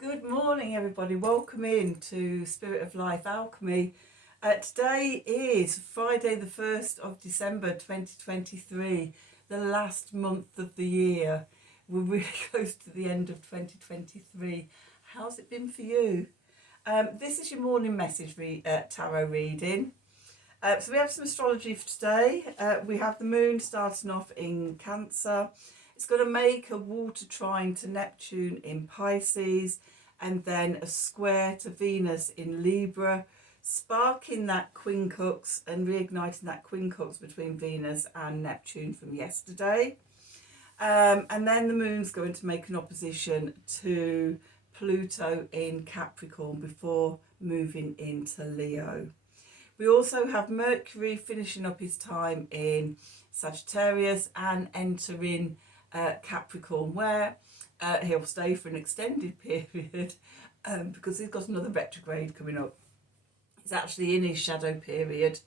Good morning, everybody. Welcome in to Spirit of Life Alchemy. Today is Friday, the 1st of December 2023, the last month of the year. We're really close to the end of 2023. How's it been for you? This is your morning message tarot reading. So we have some astrology for today. We have the moon starting off in Cancer. It's going to make a water trine to Neptune in Pisces, and then a square to Venus in Libra, sparking that quincunx and reigniting that quincunx between Venus and Neptune from yesterday. And then the moon's going to make an opposition to Pluto in Capricorn before moving into Leo. We also have Mercury finishing up his time in Sagittarius and entering Capricorn, where he'll stay for an extended period because he's got another retrograde coming up. He's actually in his shadow period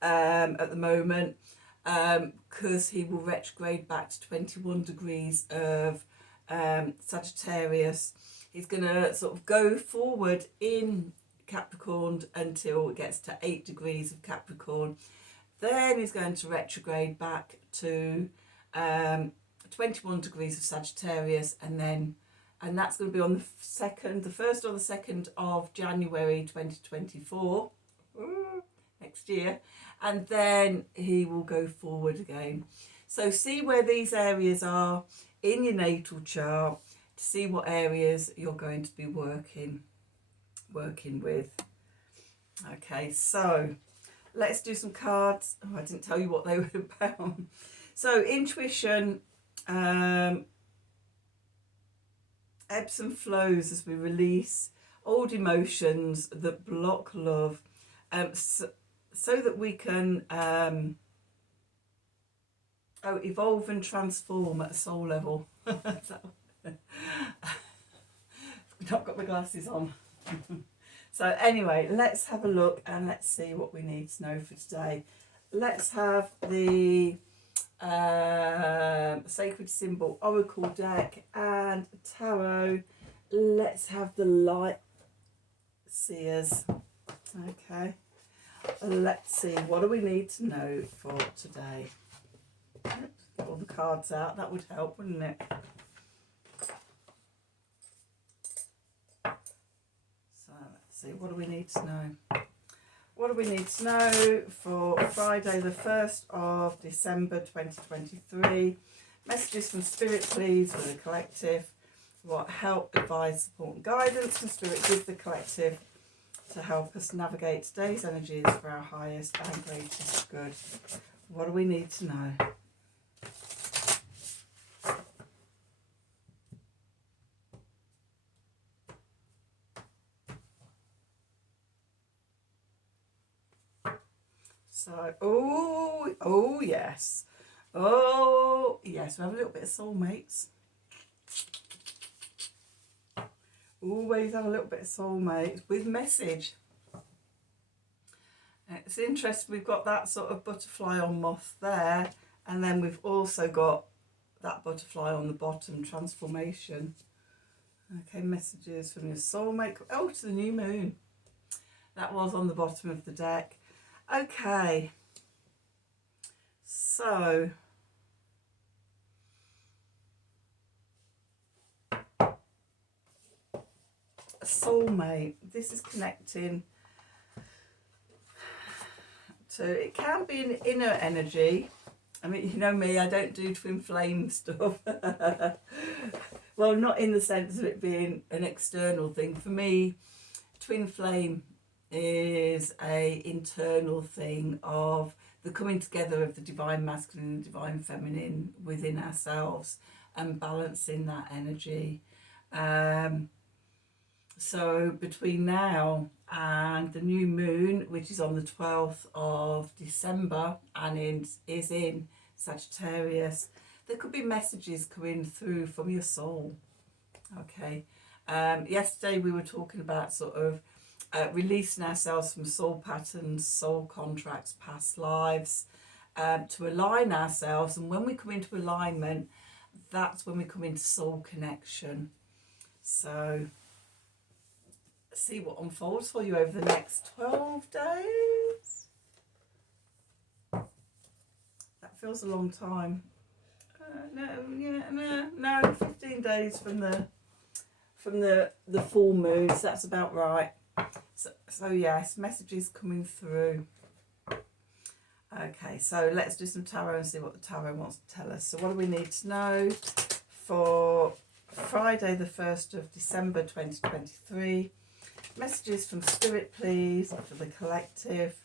at the moment because he will retrograde back to 21 degrees of Sagittarius. He's going to sort of go forward in Capricorn until it gets to 8 degrees of Capricorn. Then he's going to retrograde back to 21 degrees of Sagittarius, and that's going to be on the 1st or the 2nd of January 2024, next year, and then he will go forward again. So see where these areas are in your natal chart to see what areas you're going to be working with. Okay, so let's do some cards. Oh, I didn't tell you what they were about. So intuition, ebbs and flows as we release old emotions that block love, so that we can evolve and transform at a soul level. I've not got my glasses on. So anyway, let's have a look and let's see what we need to know for today. Let's have the Sacred Symbol Oracle deck and tarot. Let's have the Light Seers. Okay, let's see, what do we need to know for today? Get all the cards out, that would help, wouldn't it? So let's see, what do we need to know? What do we need to know for Friday the 1st of December 2023? Messages from Spirit, please, for the collective. What help, advice, support and guidance from Spirit give the collective to help us navigate today's energies for our highest and greatest good. What do we need to know? So, oh yes. Oh yes, we have a little bit of soulmates. Always have a little bit of soulmates with message. It's interesting, we've got that sort of butterfly on moth there, and then we've also got that butterfly on the bottom, transformation. Okay, messages from your soulmate. Oh, to the new moon. That was on the bottom of the deck. Okay, so a soulmate, this is connecting to, it can be an inner energy. I mean, you know me, I don't do twin flame stuff. Well, not in the sense of it being an external thing. For me, twin flame is a internal thing of the coming together of the divine masculine and divine feminine within ourselves and balancing that energy. So between now and the new moon, which is on the 12th of December and is in Sagittarius, there could be messages coming through from your soul. Okay, yesterday we were talking about sort of releasing ourselves from soul patterns, soul contracts, past lives, to align ourselves. And when we come into alignment, that's when we come into soul connection. So see what unfolds for you over the next 12 days. That feels a long time. No, 15 days from the full moon, so that's about right. So yes, messages coming through. Okay, so let's do some tarot and see what the tarot wants to tell us. So what do we need to know for Friday the 1st of December 2023? Messages from Spirit, please, for the collective.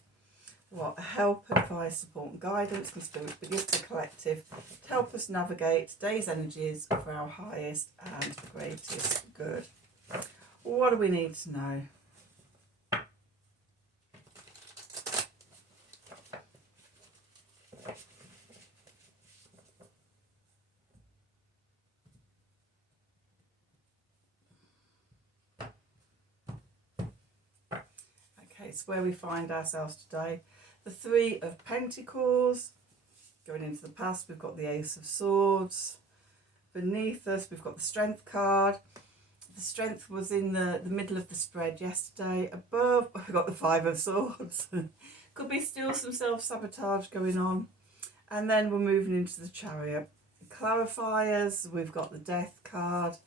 What help, advice, support and guidance from Spirit, but give the collective to help us navigate today's energies for our highest and greatest good. What do we need to know? Okay, it's where we find ourselves today. The Three of Pentacles. Going into the past, we've got the Ace of Swords. Beneath us, we've got the Strength card. The Strength was in the middle of the spread yesterday. Above, we've got the Five of Swords. Could be still some self-sabotage going on. And then we're moving into the Chariot. Clarifiers, we've got the Death card.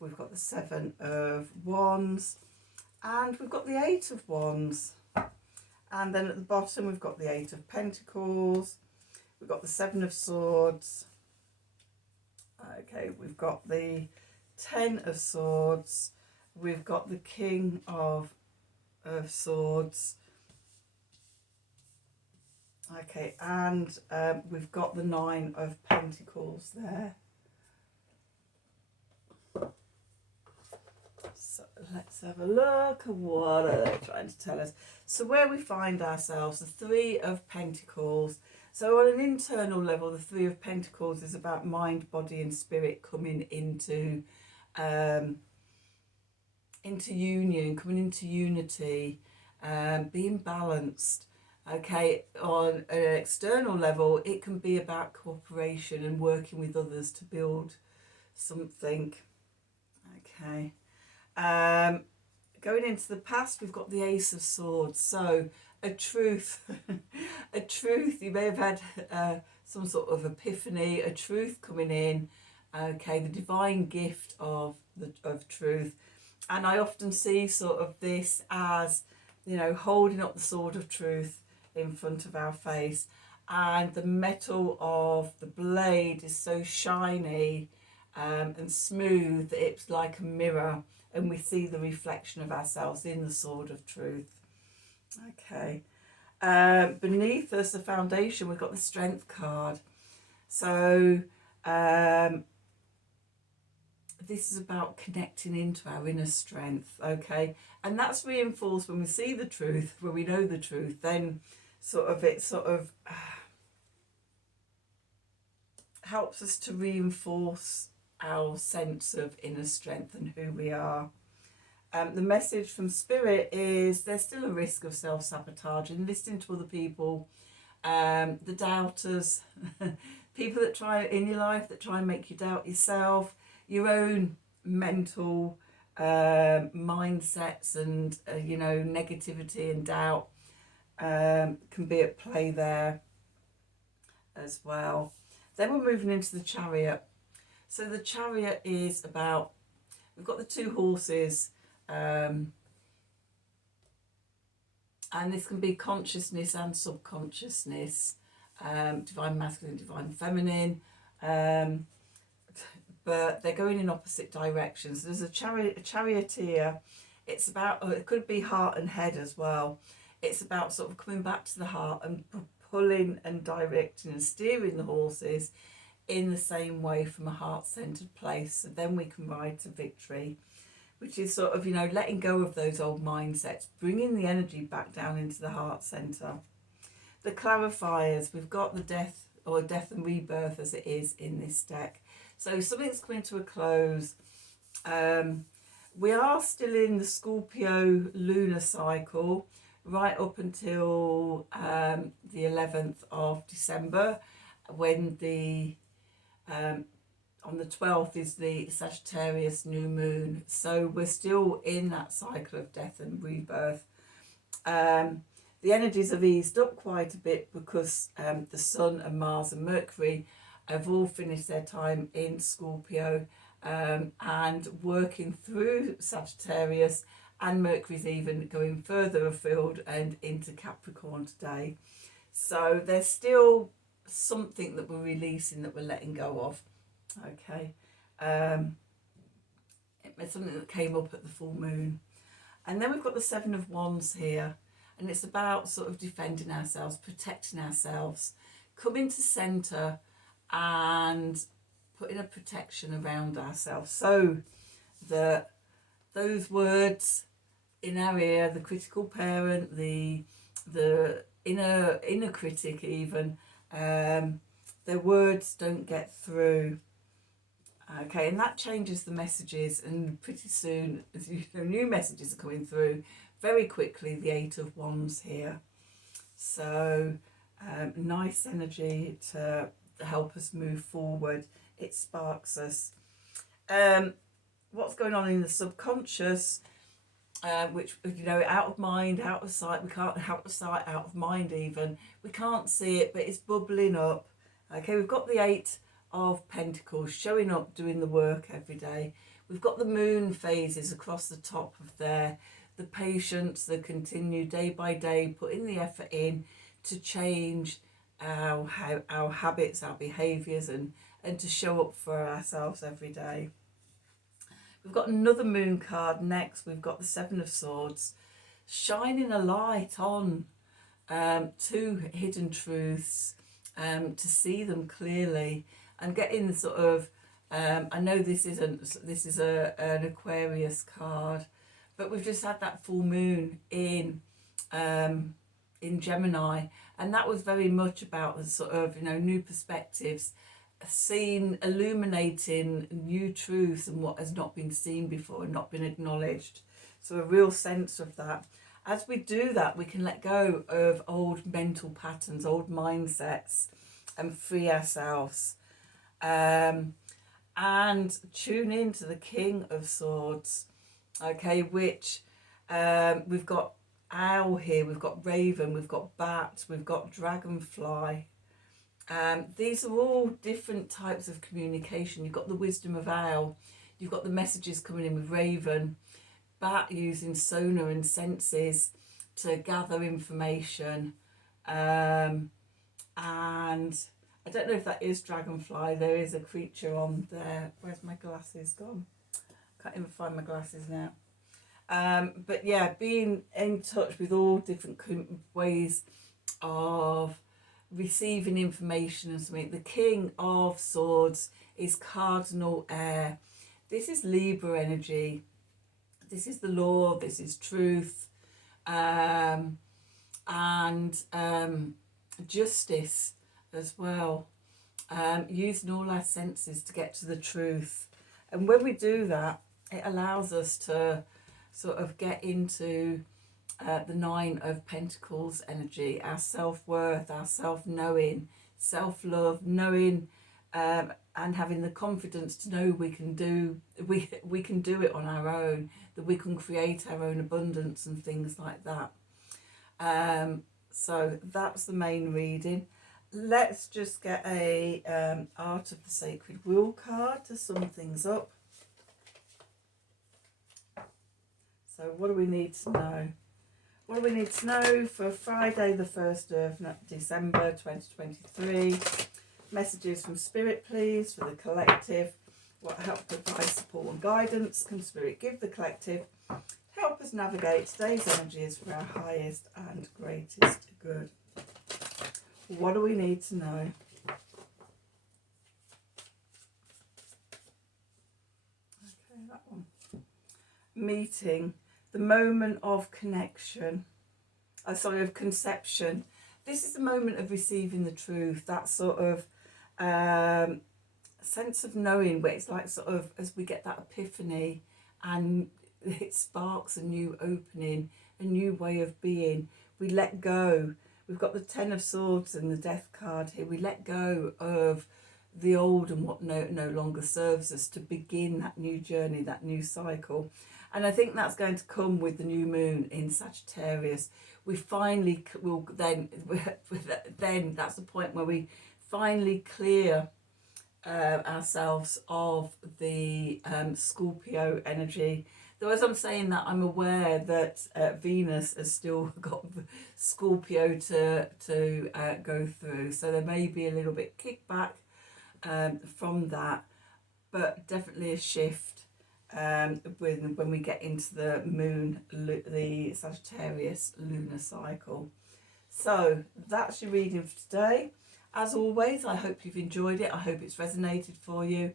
We've got the Seven of Wands. And we've got the Eight of Wands. And then at the bottom, we've got the Eight of Pentacles. We've got the Seven of Swords. Okay, we've got the Ten of Swords. We've got the King of Swords. Okay, and we've got the Nine of Pentacles there. So let's have a look at what are they trying to tell us. So where we find ourselves, the Three of Pentacles. So on an internal level, the Three of Pentacles is about mind, body and spirit coming into union, coming into unity, being balanced. Okay, on an external level, it can be about cooperation and working with others to build something. Okay. Going into the past, we've got the Ace of Swords. So a truth, a truth. You may have had some sort of epiphany, a truth coming in. Okay, the divine gift of truth. And I often see sort of this as, you know, holding up the sword of truth in front of our face, and the metal of the blade is so shiny and smooth that it's like a mirror, and we see the reflection of ourselves in the sword of truth. Okay. Beneath us, the foundation, we've got the Strength card. So this is about connecting into our inner strength, okay? And that's reinforced when we see the truth, when we know the truth, then it helps us to reinforce our sense of inner strength and who we are. The message from Spirit is there's still a risk of self-sabotage and listening to other people, the doubters, people that try in your life that try and make you doubt yourself, your own mental mindsets and negativity and doubt can be at play there as well. Then we're moving into the Chariot. So the Chariot is about, we've got the two horses, and this can be consciousness and subconsciousness, divine masculine, divine feminine, but they're going in opposite directions. There's a charioteer. It's about, it could be heart and head as well. It's about sort of coming back to the heart and pulling and directing and steering the horses in the same way from a heart-centered place. So then we can ride to victory, which is sort of, letting go of those old mindsets, bringing the energy back down into the heart center. The clarifiers, we've got the death and rebirth as it is in this deck. So something's coming to a close. We are still in the Scorpio lunar cycle right up until the 11th of December, when the on the 12th is the Sagittarius new moon. So we're still in that cycle of death and rebirth. The energies have eased up quite a bit because the Sun and Mars and Mercury have all finished their time in Scorpio and working through Sagittarius, and Mercury's even going further afield and into Capricorn today. So there's still something that we're releasing, that we're letting go of. Okay. It's something that came up at the full moon. And then we've got the Seven of Wands here, and it's about sort of defending ourselves, protecting ourselves, coming to centre and putting a protection around ourselves, so that those words in our ear, the critical parent, the inner critic even, their words don't get through. Okay, and that changes the messages, and pretty soon, new messages are coming through very quickly. The Eight of Wands here, so nice energy to help us move forward. It sparks us. What's going on in the subconscious, which, out of mind, out of sight. We can't, out of sight, out of mind even. We can't see it, but it's bubbling up. Okay, we've got the Eight of Pentacles showing up, doing the work every day. We've got the moon phases across the top of there, the patience, the continue day by day, putting the effort in to change our habits, our behaviours, and to show up for ourselves every day. We've got another moon card next. We've got the Seven of Swords, shining a light on two hidden truths, to see them clearly, and getting the sort of, I know this is an Aquarius card, but we've just had that full moon in Gemini, and that was very much about the sort of, new perspectives, illuminating new truths and what has not been seen before and not been acknowledged. So a real sense of that. As we do that, we can let go of old mental patterns, old mindsets, and free ourselves. And tune into the King of Swords, okay, which we've got owl here, we've got raven, we've got bat, we've got dragonfly. These are all different types of communication. You've got the wisdom of owl, you've got the messages coming in with raven, bat using sonar and senses to gather information, and I don't know if that is dragonfly. There is a creature on there. Where's my glasses gone? Can't even find my glasses now. But yeah, being in touch with all different ways of receiving information and something. The King of Swords is cardinal air. This is Libra energy. This is the law. This is truth, and justice as well. Using all our senses to get to the truth, and when we do that, it allows us to sort of get into the Nine of Pentacles energy, our self-worth, our self-knowing, self-love, knowing and having the confidence to know we can do it on our own, that we can create our own abundance and things like that. So that's the main reading. Let's just get a Art of the Sacred Wheel card to sum things up. So what do we need to know? What do we need to know for Friday the 1st of December 2023? Messages from Spirit, please, for the collective. What help, advice, support and guidance can Spirit give the collective? Help us navigate today's energies for our highest and greatest good. What do we need to know? Okay, that one. Meeting. The moment of connection. Of conception. This is the moment of receiving the truth. That sort of sense of knowing, where it's like sort of as we get that epiphany and it sparks a new opening, a new way of being. We let go. We've got the Ten of Swords and the Death card here. We let go of the old and what no longer serves us, to begin that new journey, that new cycle. And I think that's going to come with the new moon in Sagittarius. We finally will then that's the point where we finally clear ourselves of the Scorpio energy. Though as I'm saying that, I'm aware that Venus has still got Scorpio to go through, so there may be a little bit kickback from that, but definitely a shift when we get into the moon, the Sagittarius lunar cycle. So that's your reading for today. As always, I hope you've enjoyed it. I hope it's resonated for you.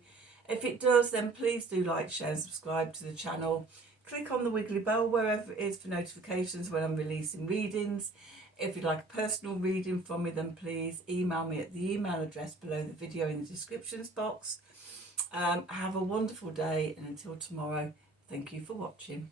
If it does, then please do like, share and subscribe to the channel. Click on the wiggly bell wherever it is for notifications when I'm releasing readings. If you'd like a personal reading from me, then please email me at the email address below the video in the descriptions box. Have a wonderful day, and until tomorrow, thank you for watching.